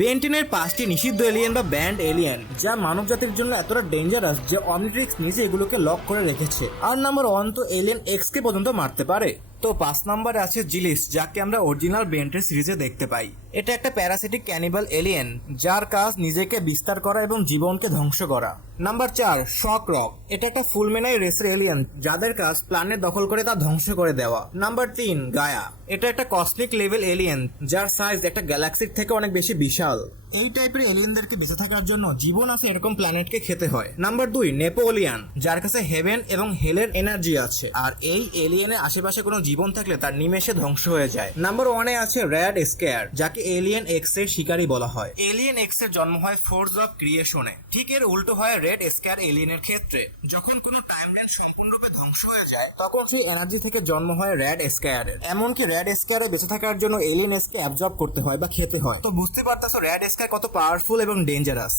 বেন্টিনের পাঁচটি নিষিদ্ধ এলিয়েন বা ব্যান্ড এলিয়েন যা মানব জাতির জন্য এতটা ডেঞ্জারাস যে অমনিট্রিক্স নিজে এগুলোকে লক করে রেখেছে। আর নাম্বার ওয়ান তো এলিয়েন এক্স কে পর্যন্ত মারতে পারে। তো পাঁচ নাম্বারে আছে জিলিস যাকে আমরা অরিজিনাল বেন্টের সিরিজে দেখতে পাই। এটা একটা প্যারাসিটিক ক্যানিবাল এলিয়েন যার কাজ নিজেকে বিস্তার করা এবং জীবনকে ধ্বংস করা। নাম্বার চার শক রক এটা একটা ফুলমেনাই রেসের এলিয়েন যাদের কাজ প্ল্যানেট দখল করে তা ধ্বংস করে দেওয়া। নাম্বার তিন গায়া এটা একটা কসমিক লেভেল এলিয়েন যার সাইজ একটা গ্যালাক্সির থেকে অনেক বেশি বিশাল। এই টাইপের এলিয়েনদেরকে বেঁচে থাকার জন্য জীবন আছে এরকম প্ল্যানেটকে খেতে হয়। নাম্বার দুই নেপোলিয়ান যার কাছে হেভেন এবং হেলের এনার্জি আছে। আর এই এলিয়েনের আশেপাশে কোনো জীবন থাকলে তার নিমেষে ধ্বংস হয়ে যায়। নাম্বার ওয়ানে আছে র্যাড স্কেয়ার যাকে এলিয়েন এক্সের শিকারী বলা হয়। এলিয়েন এক্সের জন্ম হয় ফোর্স অফ ক্রিয়েশনে ঠিক এর উল্টো হয় রেড স্কেয়ার এলিয়েনের ক্ষেত্রে। যখন কোনো টাইমলাইন সম্পূর্ণরূপে ধ্বংস হয়ে যায়, তখন সেই এনার্জি থেকে জন্ম হয় র্যাড স্কেয়ারের এমনকি রেড স্কেয়ারে বেঁচে থাকার জন্য এলিয়েন এসকে অ্যাবজর্ব করতে হয় বা খেতে হয়। তো বুঝতে পারতেছো রেড স্কেয়ার কত পাওয়ারফুল এবং ডেঞ্জারাস